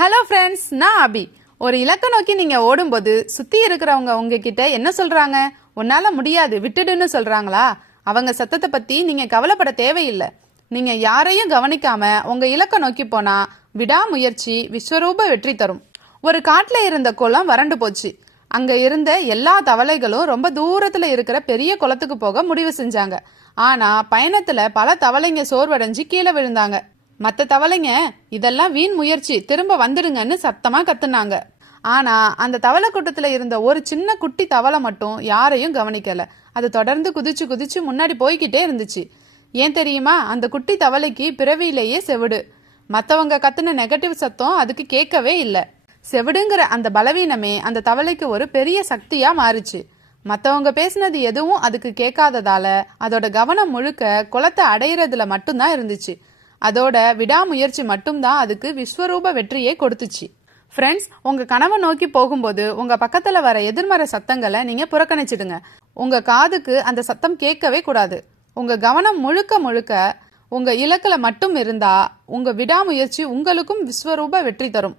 Hello friends, நான் அபி. ஒரு இலக்கை நோக்கி நீங்க ஓடும்போது சுத்தி இருக்கிறவங்க உங்ககிட்ட என்ன சொல்றாங்க? உன்னால முடியாது, விட்டுடுன்னு சொல்றாங்களா? அவங்க சத்தத்தை பத்தி நீங்க கவலைப்பட தேவையில்லை. நீங்க யாரையும் கவனிக்காம உங்க இலக்கை நோக்கி போனா விடாமுயற்சி விஸ்வரூப வெற்றி தரும். ஒரு காட்டுல இருந்த குளம் வறண்டு போச்சு. அங்க இருந்த எல்லா தவளைகளும் ரொம்ப தூரத்துல இருக்கிற பெரிய குளத்துக்கு போக முடிவு செஞ்சாங்க. ஆனா பயணத்துல பல தவளைங்க சோர்வடைஞ்சு கீழே விழுந்தாங்க. மற்ற தவளைங்க இதெல்லாம் வீண் முயற்சி, திரும்ப வந்துடுங்கன்னு சத்தமா கத்துனாங்க. ஆனா அந்த தவளை கூட்டத்துல இருந்த ஒரு சின்ன குட்டி தவளை மட்டும் யாரையும் கவனிக்கல. அது தொடர்ந்து குதிச்சு குதிச்சு முன்னாடி போய்கிட்டே இருந்துச்சு. ஏன் தெரியுமா? அந்த குட்டி தவளைக்கு பிறவியிலேயே செவிடு. மற்றவங்க கத்துன நெகட்டிவ் சத்தம் அதுக்கு கேட்கவே இல்லை. செவிடுங்கிற அந்த பலவீனமே அந்த தவளைக்கு ஒரு பெரிய சக்தியா மாறுச்சு. மற்றவங்க பேசினது எதுவும் அதுக்கு கேட்காததால அதோட கவனம் முழுக்க குளத்தை அடையிறதுல மட்டும்தான் இருந்துச்சு. அதோட விடாமுயற்சி மட்டும்தான் அதுக்கு விஸ்வரூப வெற்றியை கொடுத்துச்சு. ஃப்ரெண்ட்ஸ், உங்க கனவை நோக்கி போகும்போது உங்க பக்கத்துல வர எதிர்மறை சத்தங்களை நீங்க புறக்கணிச்சிடுங்க. உங்க காதுக்கு அந்த சத்தம் கேட்கவே கூடாது. உங்க கவனம் முழுக்க முழுக்க உங்க இலக்குல மட்டும் இருந்தா உங்க விடாமுயற்சி உங்களுக்கும் விஸ்வரூப வெற்றி தரும்.